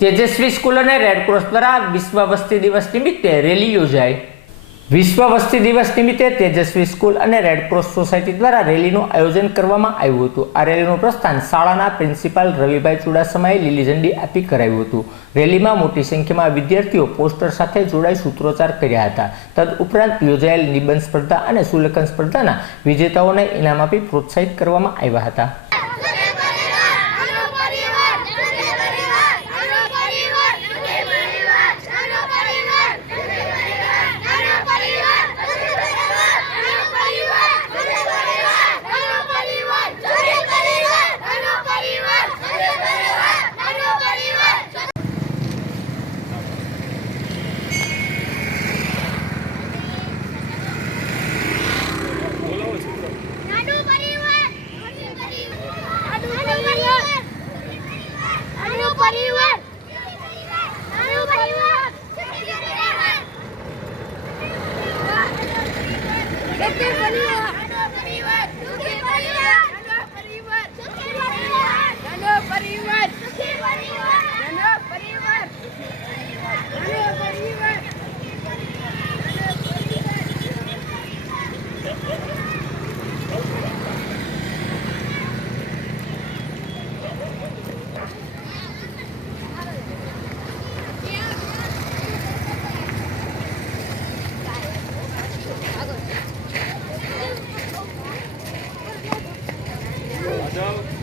તેજસ્વી સ્કૂલ અને રેડક્રોસ દ્વારા વિશ્વ વસ્તી દિવસ નિમિત્તે રેલી યોજાઈ. વિશ્વ વસ્તી દિવસ નિમિત્તે તેજસ્વી સ્કૂલ અને રેડક્રોસ સોસાયટી દ્વારા રેલીનું આયોજન કરવામાં આવ્યું હતું. આ રેલીનું પ્રસ્થાન શાળાના પ્રિન્સિપાલ રવિભાઈ ચુડાસમાએ લીલી ઝંડી આપી કરાયું હતું. રેલીમાં મોટી સંખ્યામાં વિદ્યાર્થીઓ પોસ્ટર સાથે જોડાઈ સૂત્રોચ્ચાર કર્યા હતા. તદ ઉપરાંત યોજાયેલ નિબંધ સ્પર્ધા અને સુલેખન સ્પર્ધાના વિજેતાઓને ઇનામ આપી પ્રોત્સાહિત કરવામાં આવ્યા હતા. પરિવાર. મારું પરિવાર. એટલે પરિવાર. No.